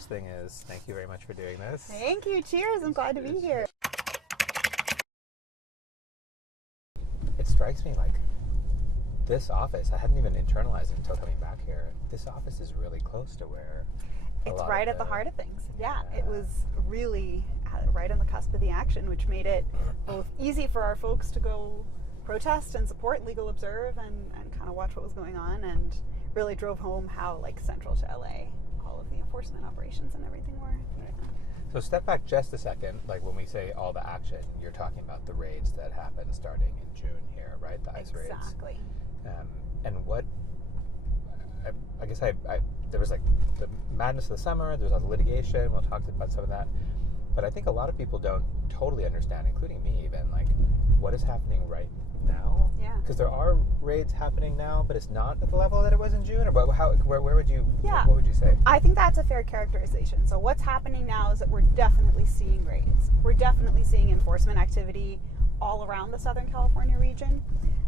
first thing is thank you very much for doing this. Thank you. Cheers. I'm glad to be here. It strikes me like this office, I hadn't even internalized it until coming back here. This office is really close to where it's right at the heart of things. Yeah, it was really right on the cusp of the action, which made it both easy for our folks to go protest and support, legal observe, and kind of watch what was going on, and really drove home how like central to LA all of the enforcement operations and everything were. Right. So step back just a second. Like when we say all the action, you're talking about the raids that happened starting in June here, right? The ICE raids. Exactly. And what, I guess there was like the madness of the summer, there's a lot of litigation, we'll talk about some of that, but I think a lot of people don't totally understand, including me even, like what is happening right now? Yeah. Because there are raids happening now, but it's not at the level that it was in June, or where would you, what would you say? I think that's a fair characterization. So what's happening now is that we're definitely seeing raids. We're definitely seeing enforcement activity all around the Southern California region.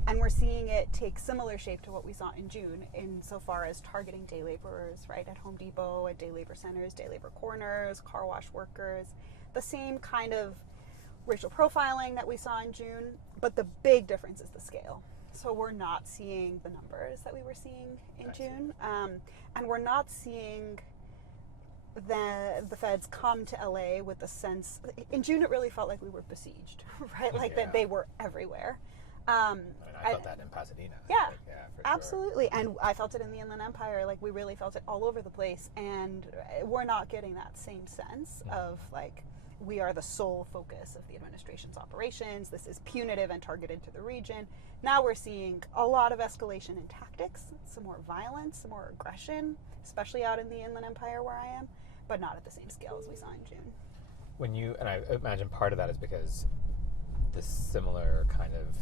And we're seeing it take similar shape to what we saw in June insofar as targeting day laborers, right, at Home Depot, at day labor centers, day labor corners, car wash workers, the same kind of racial profiling that we saw in June, but the big difference is the scale. So we're not seeing the numbers that we were seeing in June, and we're not seeing the feds come to LA with the sense, in June it really felt like we were besieged, right, like that they were everywhere. I felt that in Pasadena. Yeah, for absolutely. Sure. And I felt it in the Inland Empire. Like, we really felt it all over the place. And we're not getting that same sense of, like, we are the sole focus of the administration's operations. This is punitive and targeted to the region. Now we're seeing a lot of escalation in tactics, some more violence, some more aggression, especially out in the Inland Empire where I am, but not at the same scale as we saw in June. And I imagine part of that is because this similar kind of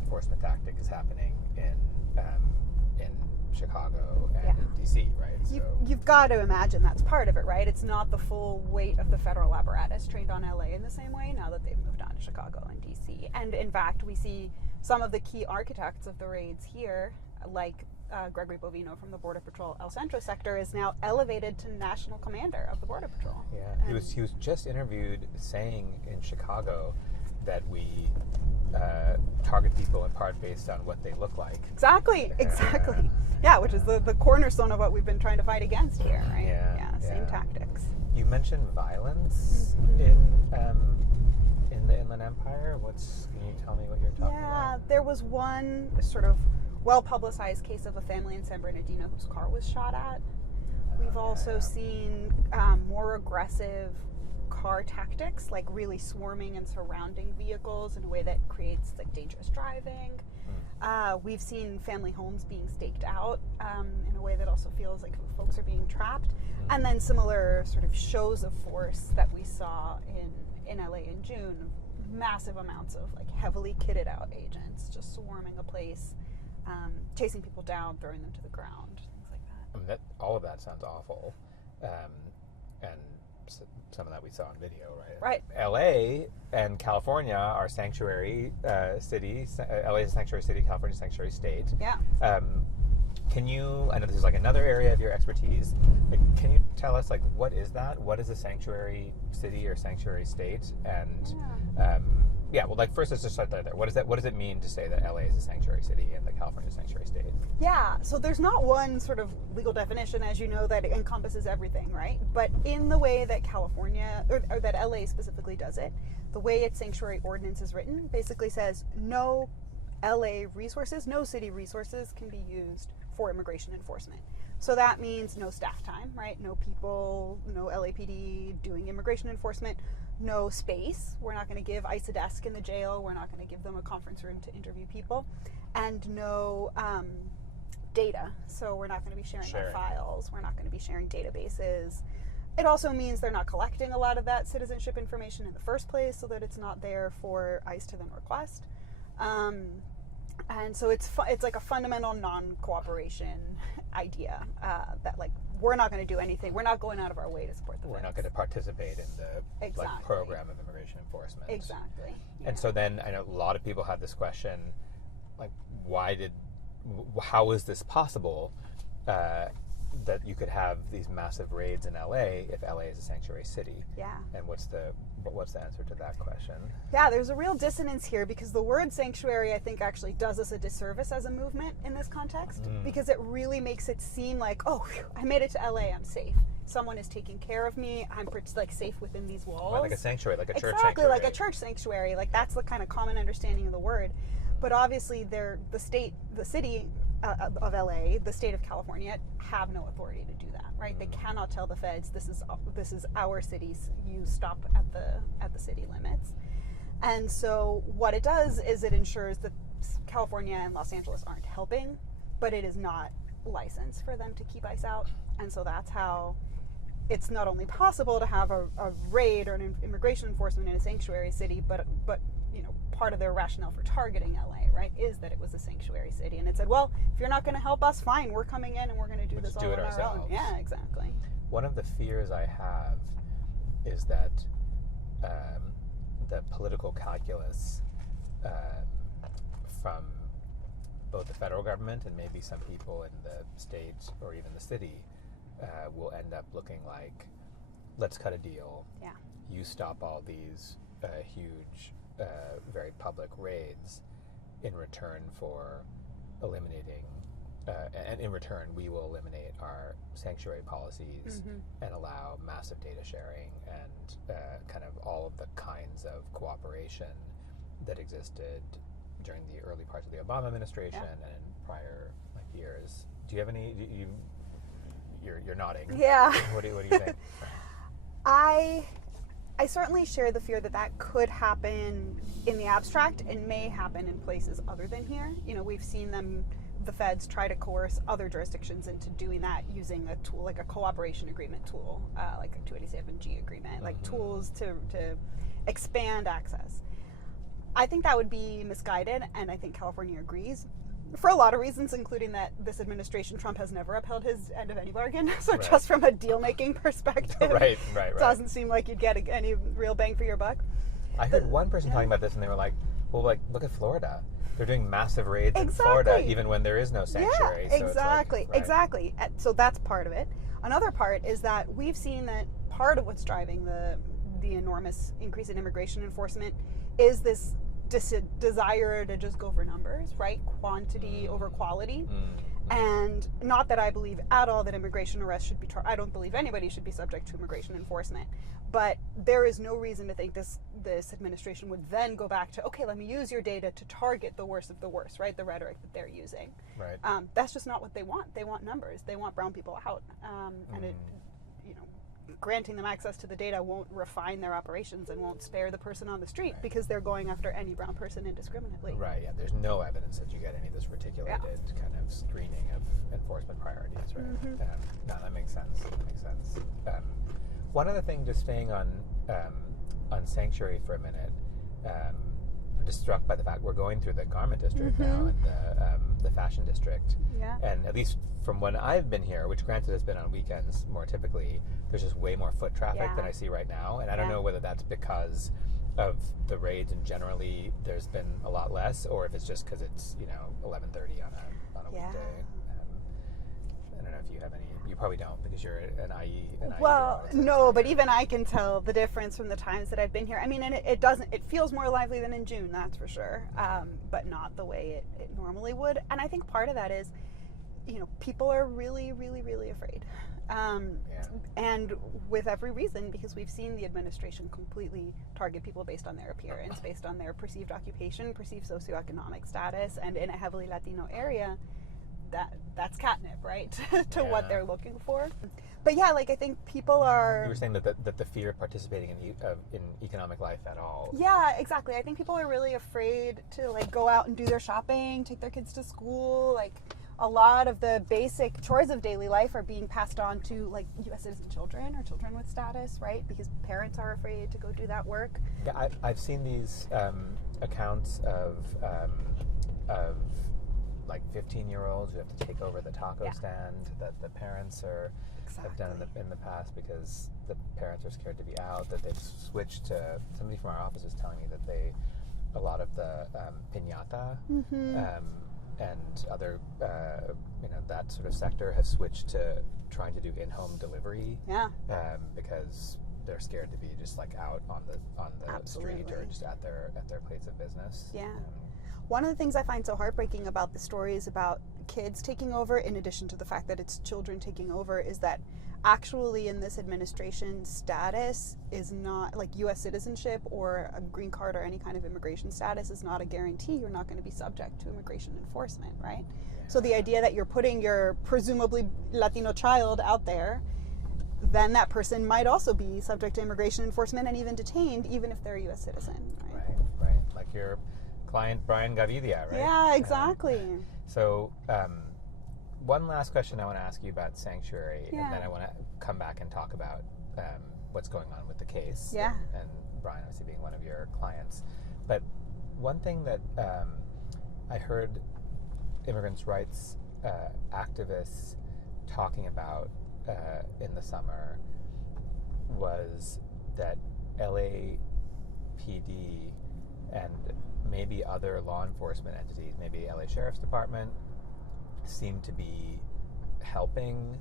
enforcement tactic is happening in Chicago and in DC, right? You've got to imagine that's part of it, right? It's not the full weight of the federal apparatus trained on LA in the same way now that they've moved on to Chicago and DC. And in fact, we see some of the key architects of the raids here, like Gregory Bovino from the Border Patrol El Centro sector, is now elevated to national commander of the Border Patrol. Yeah, he was just interviewed saying in Chicago that we target people in part based on what they look like. Exactly. Yeah, which is the cornerstone of what we've been trying to fight against here, right? Yeah, same tactics. You mentioned violence in the Inland Empire. Can you tell me what you're talking about? Yeah, there was one sort of well-publicized case of a family in San Bernardino whose car was shot at. We've also seen more aggressive car tactics, like really swarming and surrounding vehicles in a way that creates like dangerous driving. We've seen family homes being staked out in a way that also feels like folks are being trapped. And then similar sort of shows of force that we saw in LA in June, massive amounts of like heavily kitted out agents just swarming a place, chasing people down, throwing them to the ground, things like that. I mean, all of that sounds awful. And some of that we saw on video, right? Right. LA and California are sanctuary cities. LA is a sanctuary city, California is a sanctuary state. Yeah. Can you, I know this is like another area of your expertise, like, can you tell us, like, what is that? What is a sanctuary city or sanctuary state? And well, like, first let's just start there. What does it mean to say that LA is a sanctuary city and that California is a sanctuary state? Yeah, so there's not one sort of legal definition, as you know, that encompasses everything, right? But in the way that California, or that LA specifically does it, the way its sanctuary ordinance is written basically says no LA resources, no city resources can be used for immigration enforcement. So that means no staff time, right? No people, no LAPD doing immigration enforcement, no space. We're not going to give ICE a desk in the jail. We're not going to give them a conference room to interview people. And no data. So we're not going to be sharing our files. We're not going to be sharing databases. It also means they're not collecting a lot of that citizenship information in the first place so that it's not there for ICE to then request. And so it's like a fundamental non-cooperation idea that, like, we're not going to do anything. We're not going out of our way to support the We're not going to participate in the like, program of immigration enforcement. Exactly. Yeah. And so then I know a lot of people had this question, like, how is this possible? that you could have these massive raids in LA if LA is a sanctuary city. Yeah. And what's the answer to that question? Yeah, there's a real dissonance here because the word sanctuary, I think, actually does us a disservice as a movement in this context because it really makes it seem like, oh, phew, I made it to LA, I'm safe. Someone is taking care of me. I'm like safe within these walls. Like a sanctuary, like a church exactly, sanctuary. like a church sanctuary. Like that's the kind of common understanding of the word. But obviously, the city of LA, the state of California, have no authority to do that, right? They cannot tell the feds this is our city. You stop at the city limits. And so what it does is it ensures that California and Los Angeles aren't helping, but it is not licensed for them to keep ICE out. And so that's how it's not only possible to have a raid or an immigration enforcement in a sanctuary city, but part of their rationale for targeting LA, right, is that it was a sanctuary city. And it said, well, if you're not going to help us, fine, we're coming in and we're going to do this all on our own. Yeah, exactly. One of the fears I have is that the political calculus from both the federal government and maybe some people in the state or even the city will end up looking like, let's cut a deal. Yeah. You stop all these huge very public raids in return for eliminating, and in return we will eliminate our sanctuary policies and allow massive data sharing and kind of all of the kinds of cooperation that existed during the early parts of the Obama administration and in prior years. Do you have any? You're nodding. Yeah. What do you think? I certainly share the fear that could happen in the abstract and may happen in places other than here. We've seen the feds try to coerce other jurisdictions into doing that using a tool like a cooperation agreement tool, like a 287G agreement, like tools to expand access. I think that would be misguided, and I think California agrees. For a lot of reasons, including that this administration, Trump has never upheld his end of any bargain. So just from a deal-making perspective, right. doesn't seem like you'd get any real bang for your buck. I heard one person talking about this, and they were like, well, look at Florida. They're doing massive raids in Florida, even when there is no sanctuary. Yeah, exactly, exactly. So that's part of it. Another part is that we've seen that part of what's driving the enormous increase in immigration enforcement is this desire to just go for numbers, right? Quantity over quality. And not that I believe at all that immigration arrests should be I don't believe anybody should be subject to immigration enforcement. But there is no reason to think this administration would then go back to, okay, let me use your data to target the worst of the worst, right? The rhetoric that they're using. Right. That's just not what they want. They want numbers. They want brown people out. And it, granting them access to the data won't refine their operations and won't spare the person on the street because they're going after any brown person indiscriminately. Right, yeah. There's no evidence that you get any of this reticulated kind of screening of enforcement priorities, right? No, that makes sense. One other thing, just staying on sanctuary for a minute, I'm just struck by the fact we're going through the garment district now and the fashion district. Yeah. And at least from when I've been here, which granted has been on weekends more typically, there's just way more foot traffic than I see right now. And I don't know whether that's because of the raids and generally there's been a lot less, or if it's just because it's 11:30 on a weekday. I don't know if you have any. You probably don't because you're an IE. Well, no, but even I can tell the difference from the times that I've been here. I mean, and it doesn't. It feels more lively than in June, that's for sure. But not the way it normally would. And I think part of that is, people are really, really, really afraid. And with every reason, because we've seen the administration completely target people based on their appearance, based on their perceived occupation, perceived socioeconomic status, and in a heavily Latino area, that's catnip, right? to what they're looking for. But yeah, I think people are. You were saying that the fear of participating in economic life at all. Yeah, exactly. I think people are really afraid to go out and do their shopping, take their kids to school, a lot of the basic chores of daily life are being passed on to U.S. citizen children or children with status, right? Because parents are afraid to go do that work. Yeah, I've seen these accounts of 15-year-olds who have to take over the taco stand that the parents have done in the past because the parents are scared to be out. That they've switched to, somebody from our office is telling me that a lot of the piñata and other, that sort of sector has switched to trying to do in-home delivery. Yeah. Because they're scared to be just like out on the street or just at their place of business. Yeah. One of the things I find so heartbreaking about the stories about kids taking over, in addition to the fact that it's children taking over, is that actually in this administration, status is not, like U.S. citizenship or a green card or any kind of immigration status is not a guarantee you're not going to be subject to immigration enforcement, right? Yeah. So the idea that you're putting your presumably Latino child out there, then that person might also be subject to immigration enforcement and even detained, even if they're a U.S. citizen, right? Right. Like your client, Brian Gavidia, right? Yeah, exactly. So, one last question I want to ask you about sanctuary, and then I want to come back and talk about what's going on with the case. Yeah. And Brian obviously being one of your clients. But one thing that I heard immigrants' rights activists talking about in the summer was that LAPD and maybe other law enforcement entities, maybe LA Sheriff's Department, seem to be helping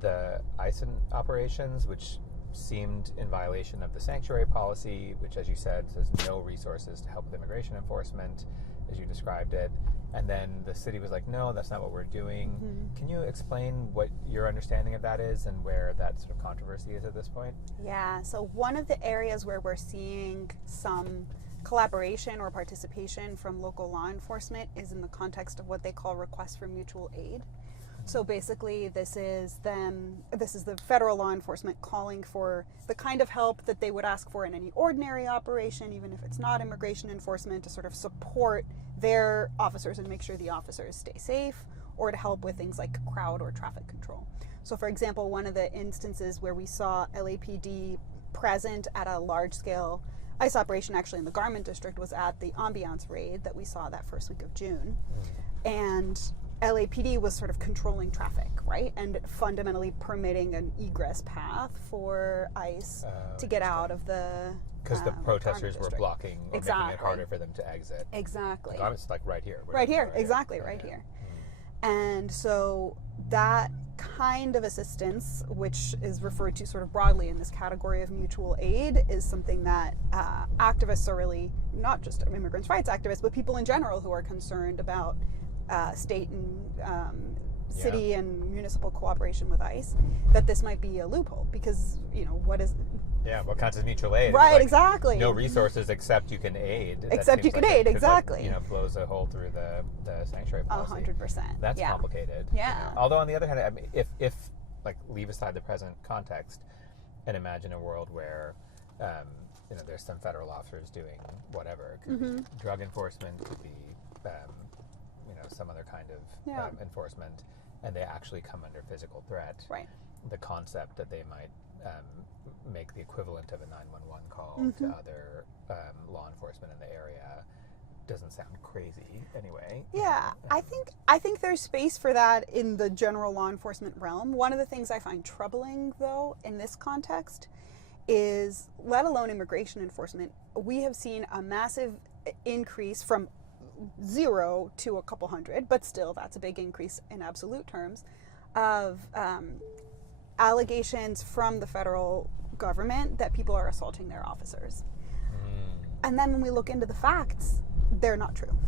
the ICE operations, which seemed in violation of the sanctuary policy, which, as you said, says no resources to help with immigration enforcement, as you described it. And then the city was like, no, that's not what we're doing. Can you explain what your understanding of that is and where that sort of controversy is at this point? Yeah, so one of the areas where we're seeing some collaboration or participation from local law enforcement is in the context of what they call requests for mutual aid. So basically this is the federal law enforcement calling for the kind of help that they would ask for in any ordinary operation, even if it's not immigration enforcement, to sort of support their officers and make sure the officers stay safe, or to help with things like crowd or traffic control. So for example, one of the instances where we saw LAPD present at a large-scale ICE operation actually in the Garment District was at the Ambiance raid that we saw that first week of June. And LAPD was sort of controlling traffic, right? And fundamentally permitting an egress path for ICE to get out of the because the protesters were blocking or making it harder for them to exit. Exactly. It's like right here. Right here, exactly, right here. And so that kind of assistance, which is referred to sort of broadly in this category of mutual aid, is something that activists are really, not just immigrants' rights activists, but people in general who are concerned about state and city and municipal cooperation with ICE, that this might be a loophole because, what is... Yeah, what counts as mutual aid? Right, like exactly. No resources except you can aid. Except you can aid, exactly. Blows a hole through the sanctuary policy. 100%. That's complicated. Yeah. Although on the other hand, I mean, if like leave aside the present context and imagine a world where there's some federal officers doing whatever. It could be drug enforcement, could be some other kind of enforcement, and they actually come under physical threat. Right. The concept that they might make the equivalent of a 911 call to other law enforcement in the area doesn't sound crazy anyway. Yeah, I think there's space for that in the general law enforcement realm. One of the things I find troubling, though, in this context is, let alone immigration enforcement, we have seen a massive increase from 0 to a couple hundred, but still that's a big increase in absolute terms, of allegations from the federal government that people are assaulting their officers. And then when we look into the facts, they're not true.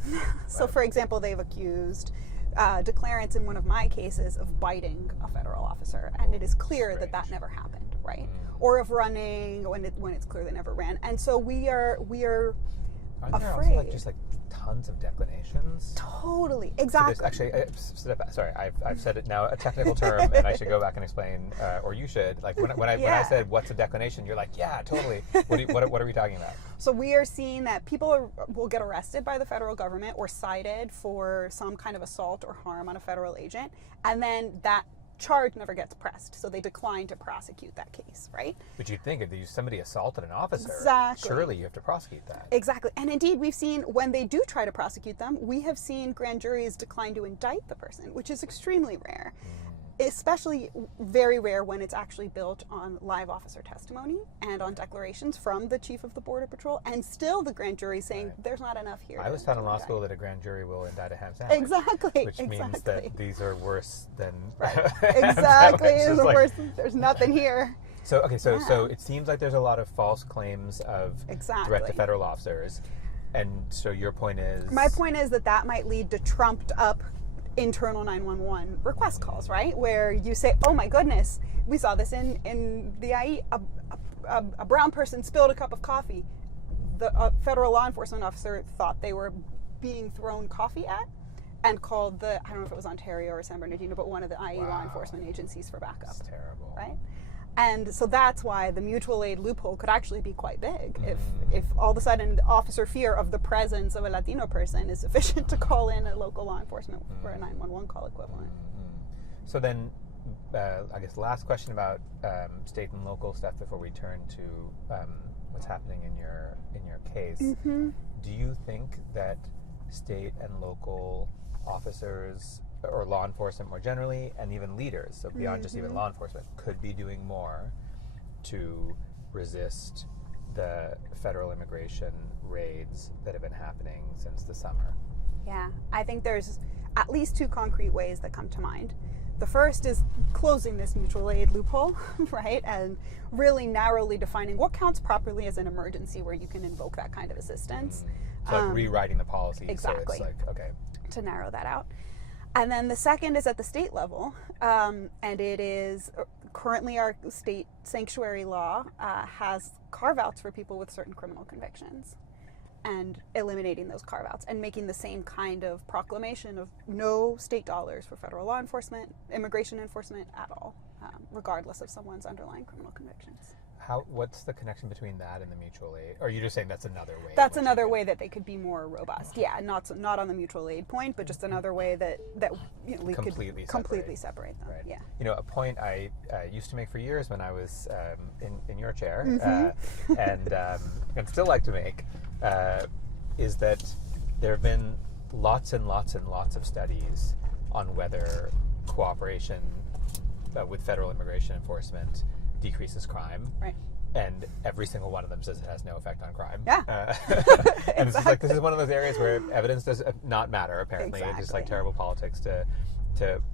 So for example, they've accused declarants in one of my cases of biting a federal officer, and it is clear that that never happened, right? Or of running when it's clear they never ran. And so we are Aren't there afraid. also just tons of declinations? Totally, exactly. So actually, sorry, I've said it now, a technical term, and I should go back and explain, or you should. Like when I said what's a declination, you're like, yeah, totally. What are we talking about? So we are seeing that people will get arrested by the federal government or cited for some kind of assault or harm on a federal agent, and then that charge never gets pressed, so they decline to prosecute that case, right? But you'd think if somebody assaulted an officer, surely you have to prosecute that. Exactly. And indeed, we've seen when they do try to prosecute them, we have seen grand juries decline to indict the person, which is extremely rare. especially very rare when it's actually built on live officer testimony and on declarations from the chief of the Border Patrol, and still the grand jury saying there's not enough here. I was taught in law school that a grand jury will indict a ham sandwich. Exactly. Which means that these are worse than... Right. Exactly. It's the worst. There's nothing here. So, okay, so it seems like there's a lot of false claims of threat to federal officers. And so your point is... My point is that might lead to trumped up internal 911 request calls, right? Where you say, oh my goodness, we saw this in the IE, a brown person spilled a cup of coffee. The federal law enforcement officer thought they were being thrown coffee at and called I don't know if it was Ontario or San Bernardino, but one of the IE law enforcement agencies for backup. That's terrible. Right? And so that's why the mutual aid loophole could actually be quite big. If all of a sudden officer fear of the presence of a Latino person is sufficient to call in a local law enforcement for a 911 call equivalent. So then, I guess the last question about state and local stuff before we turn to what's happening in your case. Do you think that state and local officers or law enforcement more generally, and even leaders, so beyond just even law enforcement, could be doing more to resist the federal immigration raids that have been happening since the summer? Yeah, I think there's at least two concrete ways that come to mind. The first is closing this mutual aid loophole, right, and really narrowly defining what counts properly as an emergency where you can invoke that kind of assistance. So like rewriting the policy. Exactly. So it's like, okay. To narrow that out. And then the second is at the state level, and it is currently our state sanctuary law has carve-outs for people with certain criminal convictions, and eliminating those carve-outs and making the same kind of proclamation of no state dollars for federal law enforcement, immigration enforcement at all, regardless of someone's underlying criminal convictions. What's the connection between that and the mutual aid? Or are you just saying that's another way? That's another way that they could be more robust. Yeah, not on the mutual aid point, but just another way that we could completely separate them. Right. Yeah. A point I used to make for years when I was in your chair, and still like to make, is that there have been lots and lots and lots of studies on whether cooperation with federal immigration enforcement decreases crime. Right. And every single one of them says it has no effect on crime. Yeah. And it's just like, this is one of those areas where evidence does not matter, apparently. Exactly. It's just like terrible politics to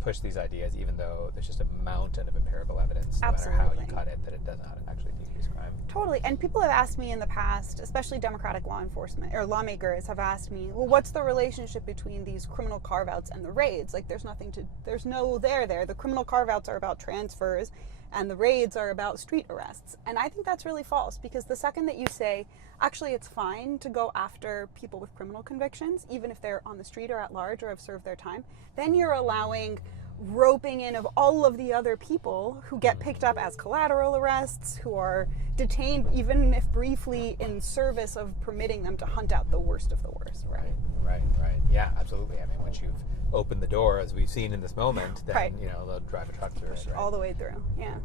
push these ideas, even though there's just a mountain of empirical evidence, no matter how you cut it, that it does not actually decrease crime. Totally. And people have asked me in the past, especially Democratic law enforcement or lawmakers have asked me, well, what's the relationship between these criminal carve-outs and the raids? Like, there's no there. The criminal carve-outs are about transfers, and the raids are about street arrests. And I think that's really false, because the second that you say, actually it's fine to go after people with criminal convictions, even if they're on the street or at large or have served their time, then you're allowing roping in of all of the other people who get picked up as collateral arrests, who are detained, even if briefly, in service of permitting them to hunt out the worst of the worst. Right. Yeah, absolutely. I mean, once you've opened the door, as we've seen in this moment, then they'll drive a truck through it. Right? All the way through. Yeah.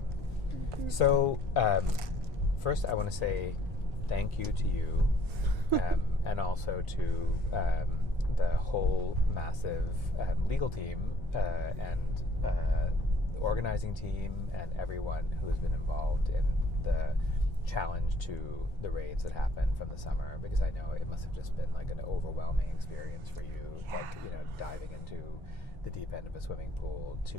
So, first, I want to say thank you to you, and also to the whole massive legal team and organizing team and everyone who has been involved in the challenge to the raids that happened from the summer, because I know it must have just been like an overwhelming experience for you, diving into the deep end of a swimming pool to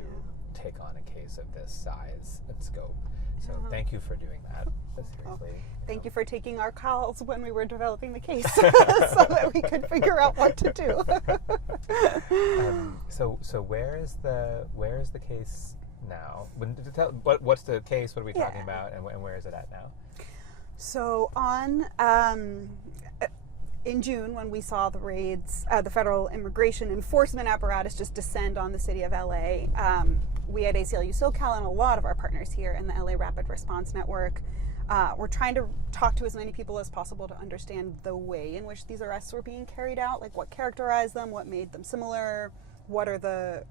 take on a case of this size and scope. So thank you for doing that. Seriously. Thank you for taking our calls when we were developing the case so that we could figure out what to do. So where is the case now? What's the case? What are we talking about? And where is it at now? So in June, when we saw the raids, the federal immigration enforcement apparatus just descend on the city of LA, we at ACLU SoCal and a lot of our partners here in the LA Rapid Response Network, we're trying to talk to as many people as possible to understand the way in which these arrests were being carried out, like what characterized them, what made them similar, what are the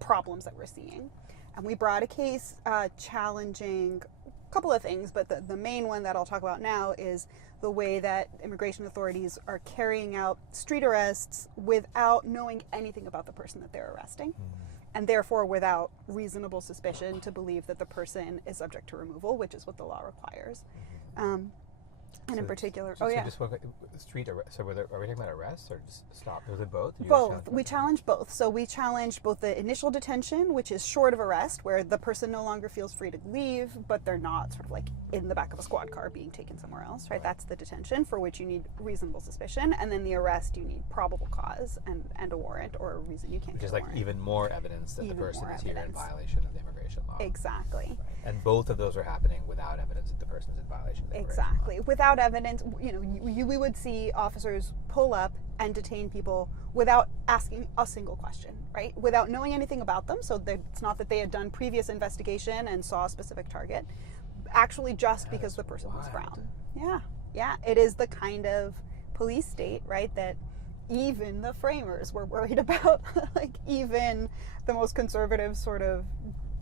problems that we're seeing. And we brought a case challenging a couple of things, but the main one that I'll talk about now is the way that immigration authorities are carrying out street arrests without knowing anything about the person that they're arresting. and therefore without reasonable suspicion to believe that the person is subject to removal, which is what the law requires. And in particular, just street arrest. So are we talking about arrests or just stop? Was it both? Both. We challenged both. So we challenged both the initial detention, which is short of arrest, where the person no longer feels free to leave, but they're not sort of like in the back of a squad car being taken somewhere else, right? That's the detention, for which you need reasonable suspicion. And then the arrest, you need probable cause and a warrant, or a reason you can't get a warrant. Which is like even more evidence that the person is here in violation of the immigration law. Exactly. Right. And both of those are happening without evidence that the person is in violation of the immigration law. Exactly. Without evidence, we would see officers pull up and detain people without asking a single question, right? Without knowing anything about them. So it's not that they had done previous investigation and saw a specific target. Actually, just because the person was brown. Yeah. It is the kind of police state, right, that even the framers were worried about. Like, even the most conservative sort of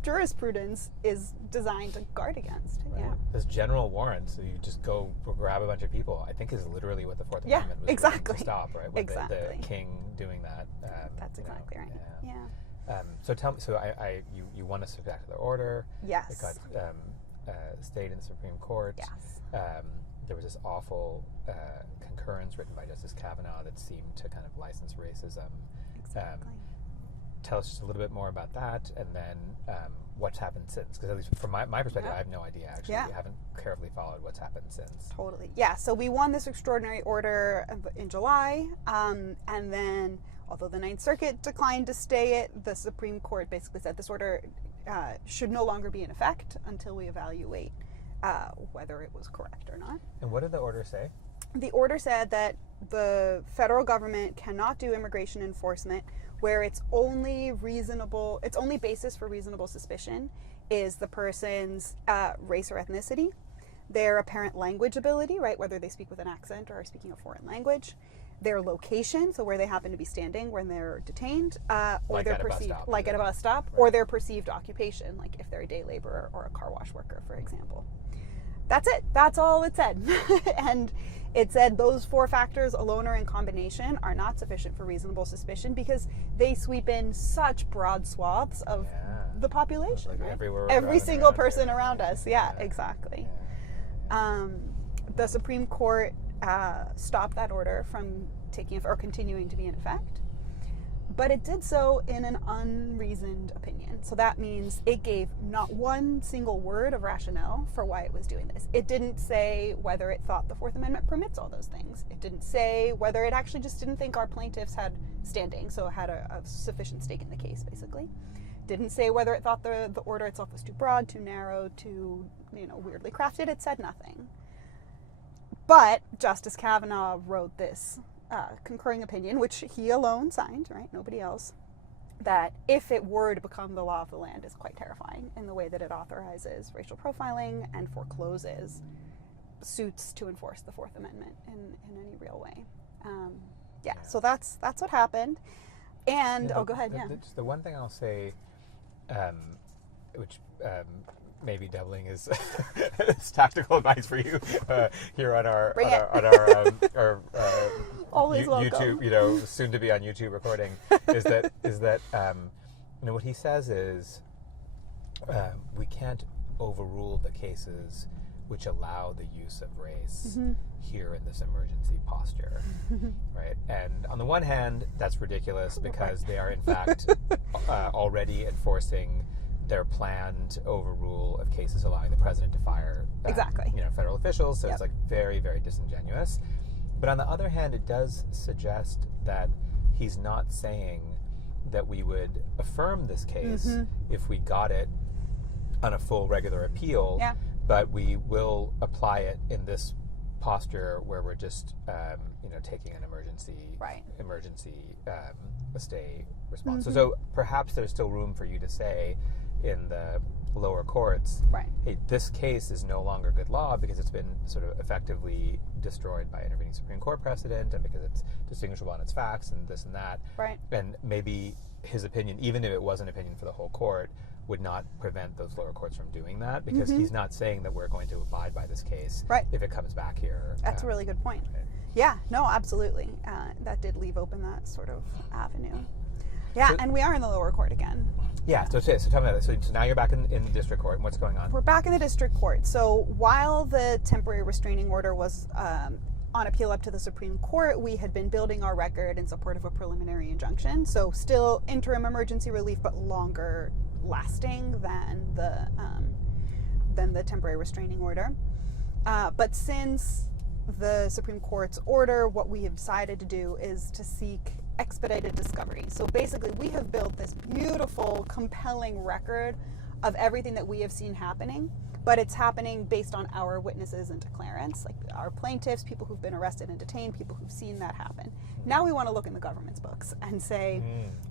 jurisprudence is designed to guard against. Right. Yeah. This general warrant, so you just go grab a bunch of people, I think is literally what the Fourth Amendment was exactly. to stop, right? With exactly. the king doing that. That's exactly right. Yeah. So tell me, you won us back to the order. Yes. It got stayed in the Supreme Court. Yes. There was this awful concurrence written by Justice Kavanaugh that seemed to kind of license racism. Exactly. Tell us just a little bit more about that, and then what's happened since. Because at least from my perspective, I have no idea, actually. I haven't carefully followed what's happened since. Totally. Yeah, so we won this extraordinary order in July, and then, although the Ninth Circuit declined to stay it, the Supreme Court basically said this order should no longer be in effect until we evaluate whether it was correct or not. And what did the order say? The order said that the federal government cannot do immigration enforcement where its only basis for reasonable suspicion is the person's race or ethnicity, their apparent language ability, right, whether they speak with an accent or are speaking a foreign language, their location, so where they happen to be standing when they're detained, or their perceived, like at a bus stop, right, or their perceived occupation, like if they're a day laborer or a car wash worker, for example. That's it. That's all it said. And it said those four factors alone or in combination are not sufficient for reasonable suspicion because they sweep in such broad swaths of the population. Like right? Every single person around us. Yeah, exactly. The Supreme Court stopped that order from continuing to be in effect. But it did so in an unreasoned opinion. So that means it gave not one single word of rationale for why it was doing this. It didn't say whether it thought the Fourth Amendment permits all those things. It didn't say whether it actually just didn't think our plaintiffs had standing, so had a sufficient stake in the case, basically. Didn't say whether it thought the order itself was too broad, too narrow, too weirdly crafted. It said nothing. But Justice Kavanaugh wrote this concurring opinion, which he alone signed, right? Nobody else, that if it were to become the law of the land is quite terrifying in the way that it authorizes racial profiling and forecloses suits to enforce the Fourth Amendment in any real way. So that's what happened. And, go ahead, The one thing I'll say, which maybe doubling is tactical advice for you here on our always YouTube, soon to be on YouTube recording, is that what he says is we can't overrule the cases which allow the use of race here in this emergency posture, right? And on the one hand, that's ridiculous because they are in fact already enforcing their plan to overrule of cases allowing the president to fire federal officials. So it's like very, very disingenuous. But on the other hand, it does suggest that he's not saying that we would affirm this case if we got it on a full regular appeal, but we will apply it in this posture where we're just taking an emergency stay response. So perhaps there's still room for you to say in the lower courts, hey, this case is no longer good law because it's been sort of effectively destroyed by intervening Supreme Court precedent and because it's distinguishable on its facts and this and that. And maybe his opinion, even if it was an opinion for the whole court, would not prevent those lower courts from doing that because he's not saying that we're going to abide by this case if it comes back here. That's a really good point. Yeah, no, absolutely. That did leave open that sort of avenue. Yeah, and we are in the lower court again. Yeah, so tell me about this. So now you're back in the district court, and what's going on? We're back in the district court. So while the temporary restraining order was on appeal up to the Supreme Court, we had been building our record in support of a preliminary injunction. So still interim emergency relief, but longer lasting than the temporary restraining order. But since the Supreme Court's order, what we have decided to do is to seek expedited discovery. So basically, we have built this beautiful, compelling record of everything that we have seen happening, but it's happening based on our witnesses and declarants, like our plaintiffs, people who've been arrested and detained, people who've seen that happen. Now we want to look in the government's books and say,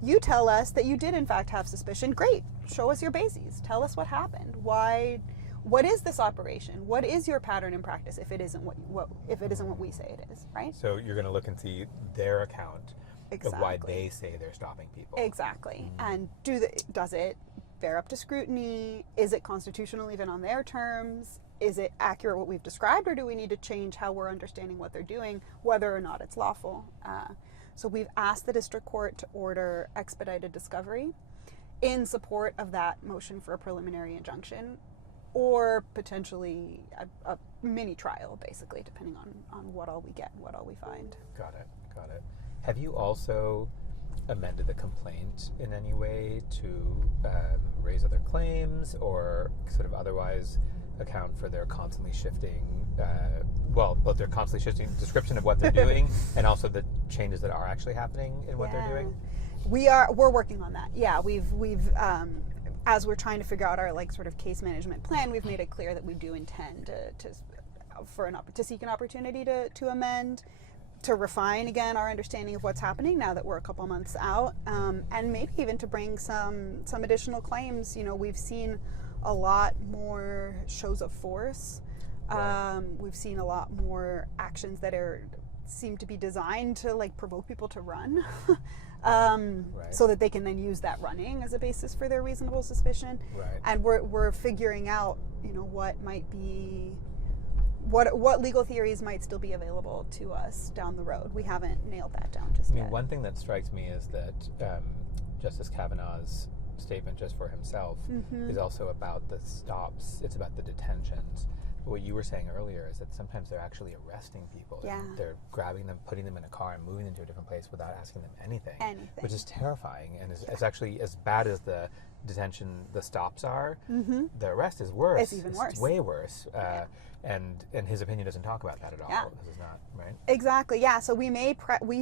you tell us that you did in fact have suspicion. Great, show us your bases. Tell us what happened. What is this operation? What is your pattern in practice if it isn't what we say it is, right? So you're going to look and see their account Exactly. of why they say they're stopping people. Exactly. And does it bear up to scrutiny? Is it constitutional even on their terms? Is it accurate what we've described, or do we need to change how we're understanding what they're doing, whether or not it's lawful? So we've asked the district court to order expedited discovery in support of that motion for a preliminary injunction, or potentially a mini trial, basically, depending on what all we get and what all we find. Got it. Have you also amended the complaint in any way to raise other claims or sort of otherwise account for their constantly shifting, both their constantly shifting description of what they're doing and also the changes that are actually happening in what they're doing? We're working on that. Yeah, we've as we're trying to figure out our sort of case management plan, we've made it clear that we do intend to seek an opportunity to amend, to refine again our understanding of what's happening now that we're a couple months out, and maybe even to bring some additional claims. We've seen a lot more shows of force. Right. We've seen a lot more actions that seem to be designed to provoke people to run. Right. So that they can then use that running as a basis for their reasonable suspicion. Right. And we're figuring out, what might be, what legal theories might still be available to us down the road. We haven't nailed that down just yet. One thing that strikes me is that Justice Kavanaugh's statement just for himself is also about the stops. It's about the detentions. What you were saying earlier is that sometimes they're actually arresting people. Yeah. And they're grabbing them, putting them in a car, and moving them to a different place without asking them anything. Which is terrifying, and it's actually as bad as the detention, the stops are. The arrest is worse. It's even worse. It's way worse. And his opinion doesn't talk about that at all. Yeah. This is not right. Exactly. Yeah. So we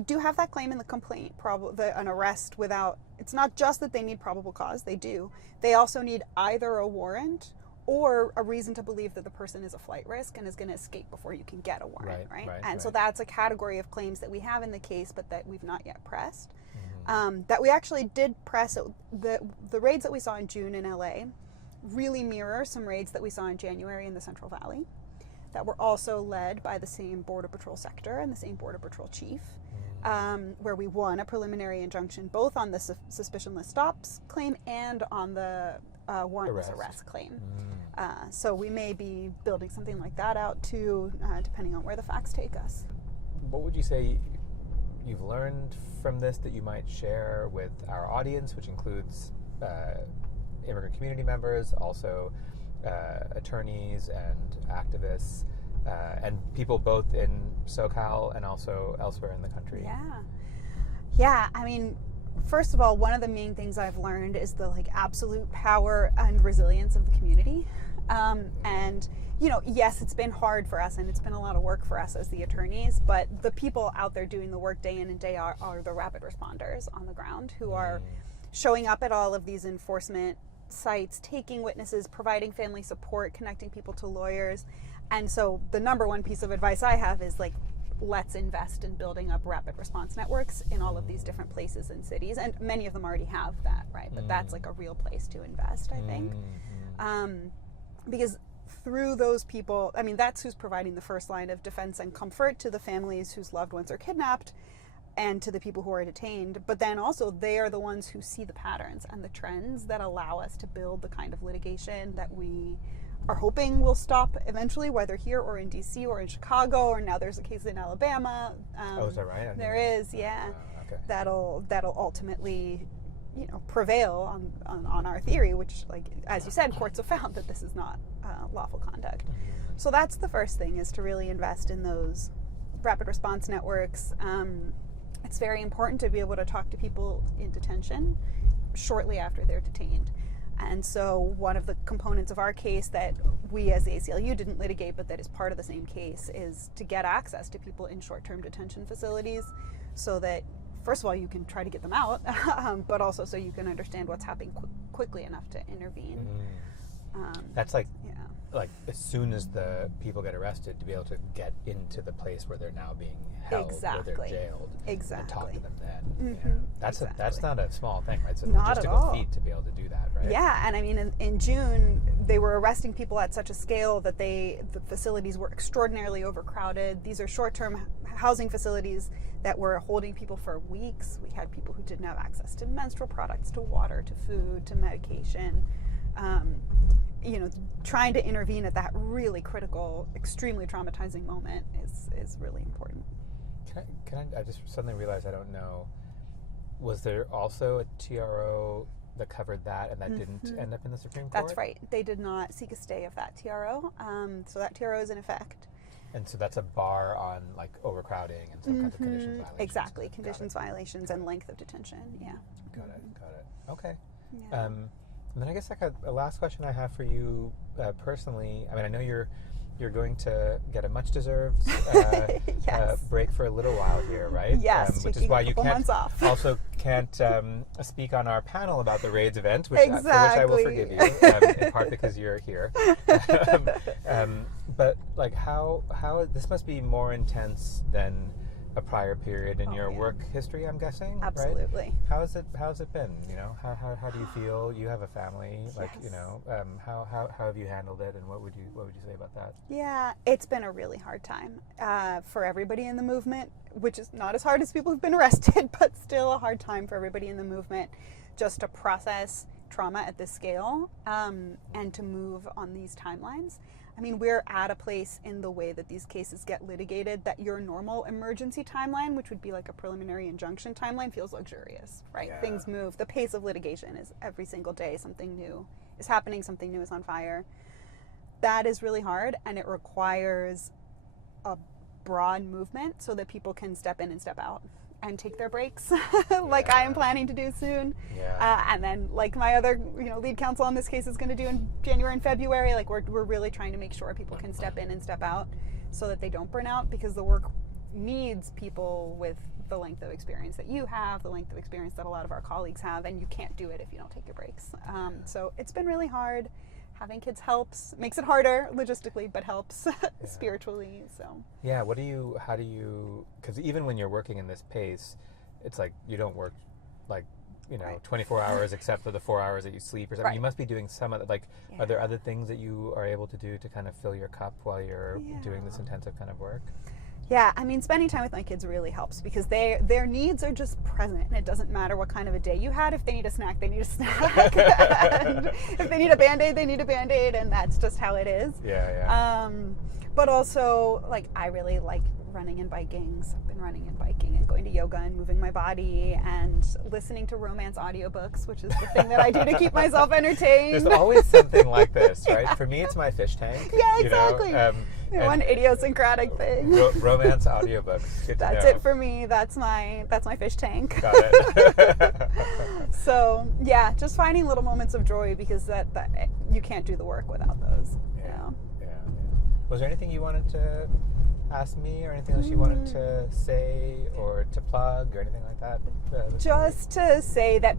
do have that claim in the complaint. An arrest without. It's not just that they need probable cause. They do. They also need either a warrant or a reason to believe that the person is a flight risk and is going to escape before you can get a warrant, right? And so that's a category of claims that we have in the case, but that we've not yet pressed. That we actually did press. The raids that we saw in June in LA really mirror some raids that we saw in January in the Central Valley that were also led by the same Border Patrol sector and the same Border Patrol chief, where we won a preliminary injunction both on the suspicionless stops claim and on the warrantless arrest claim. So we may be building something like that out too, depending on where the facts take us. What would you say you've learned from this that you might share with our audience, which includes immigrant community members, also attorneys and activists, and people both in SoCal and also elsewhere in the country? Yeah. First of all, one of the main things I've learned is the absolute power and resilience of the community. And yes, it's been hard for us and it's been a lot of work for us as the attorneys, but the people out there doing the work day in and day out are the rapid responders on the ground who are showing up at all of these enforcement sites, taking witnesses, providing family support, connecting people to lawyers. And so the number one piece of advice I have is let's invest in building up rapid response networks in all of these different places and cities. And many of them already have that, right? But that's a real place to invest, I think. Because through those people, that's who's providing the first line of defense and comfort to the families whose loved ones are kidnapped and to the people who are detained. But then also they are the ones who see the patterns and the trends that allow us to build the kind of litigation that we are hoping will stop eventually, whether here or in DC or in Chicago, or now there's a case in Alabama. Is that right? There is, yeah. Okay. That'll ultimately, prevail on our theory, which, like, as you said, courts have found that this is not lawful conduct. So that's the first thing, is to really invest in those rapid response networks. It's very important to be able to talk to people in detention shortly after they're detained. And so one of the components of our case that we as the ACLU didn't litigate, but that is part of the same case, is to get access to people in short-term detention facilities so that, first of all, you can try to get them out, but also so you can understand what's happening quickly enough to intervene. That's like as soon as the people get arrested, to be able to get into the place where they're now being held, where they're jailed, and talk to them then. That's not a small thing, right? It's a logistical feat to be able to do that, right? Yeah, and I mean, in June, they were arresting people at such a scale that the facilities were extraordinarily overcrowded. These are short-term housing facilities that were holding people for weeks. We had people who didn't have access to menstrual products, to water, to food, to medication. Trying to intervene at that really critical, extremely traumatizing moment is really important. I just suddenly realized I don't know. Was there also a TRO that covered that and that didn't end up in the Supreme Court? That's right. They did not seek a stay of that TRO. So that TRO is in effect. And so that's a bar on like overcrowding and some kinds of conditions violations. Exactly. Conditions violations and length of detention. Yeah. Got it. Okay. Yeah. And then I guess a last question I have for you personally. I mean, I know you're going to get a much-deserved break for a little while here, right? Yes, which is why you can't speak on our panel about the RAIDS event, for which I will forgive you, in part because you're here. But like, how this must be more intense than a prior period in your work history, I'm guessing. Absolutely. Right? How's it been? How do you feel? You have a family, like how have you handled it, and what would you say about that? Yeah, it's been a really hard time for everybody in the movement, which is not as hard as people who've been arrested, but still a hard time for everybody in the movement just to process trauma at this scale and to move on these timelines. I mean, we're at a place in the way that these cases get litigated that your normal emergency timeline, which would be like a preliminary injunction timeline, feels luxurious, right? Yeah. Things move. The pace of litigation is every single day something new is happening, something new is on fire. That is really hard, and it requires a broad movement so that people can step in and step out and take their breaks, like I am planning to do soon. And then, like my other, lead counsel on this case is going to do in January and February. Like we're really trying to make sure people can step in and step out so that they don't burn out, because the work needs people with the length of experience that you have, the length of experience that a lot of our colleagues have, and you can't do it if you don't take your breaks. So it's been really hard. Having kids helps, makes it harder logistically, but helps spiritually. So how do you, because even when you're working in this pace, it's like you don't work like 24 hours except for the 4 hours that you sleep or something. You must be doing some other, are there other things that you are able to do to kind of fill your cup while you're doing this intensive kind of work? Yeah, I mean, spending time with my kids really helps, because their needs are just present, and it doesn't matter what kind of a day you had. If they need a snack, they need a snack. And if they need a Band-Aid, they need a Band-Aid, and that's just how it is. But also, I really like running and biking. So I've been running and biking and going to yoga and moving my body and listening to romance audiobooks, which is the thing that I do to keep myself entertained. There's always something like this, right? For me, it's my fish tank. Yeah, exactly. One idiosyncratic thing. Romance audiobooks. Good to That's know. it for me. That's my fish tank. Got it. So just finding little moments of joy, because that you can't do the work without those. Yeah. Was there anything you wanted to ask me, or anything else you wanted to say or to plug or anything like that? Just to say that,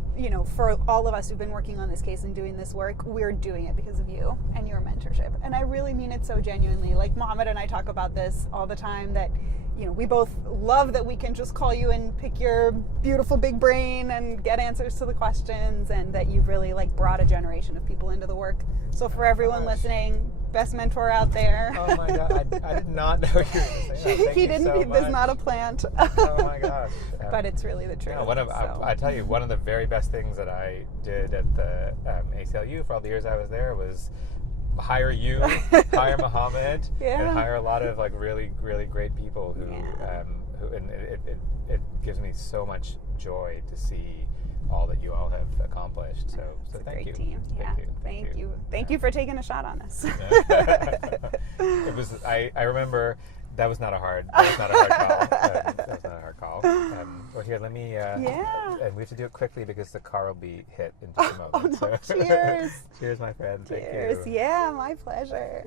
for all of us who've been working on this case and doing this work, we're doing it because of you and your mentorship. And I really mean it so genuinely. Like Mohammed and I talk about this all the time, that we both love that we can just call you and pick your beautiful big brain and get answers to the questions, and that you've really brought a generation of people into the work. So for everyone listening, best mentor out there. Oh my God, I did not know you were going to say that. He didn't. So there's not a plant. Oh my gosh. But it's really the truth. I tell you, one of the very best things that I did at the ACLU for all the years I was there was hire you, hire Mohammed, and hire a lot of really, really great people who and it gives me so much joy to see all that you all have finished. So It's a thank great you. team. Yeah. Thank you. Thank you for taking a shot on us. It was. I remember that was not a hard. That was not a hard call. That was not a hard call. Well, here, let me. Yeah. And we have to do it quickly because the car will be hit in just a moment. Oh no! So. Cheers. Cheers, my friend. Cheers. Thank you. Yeah, my pleasure.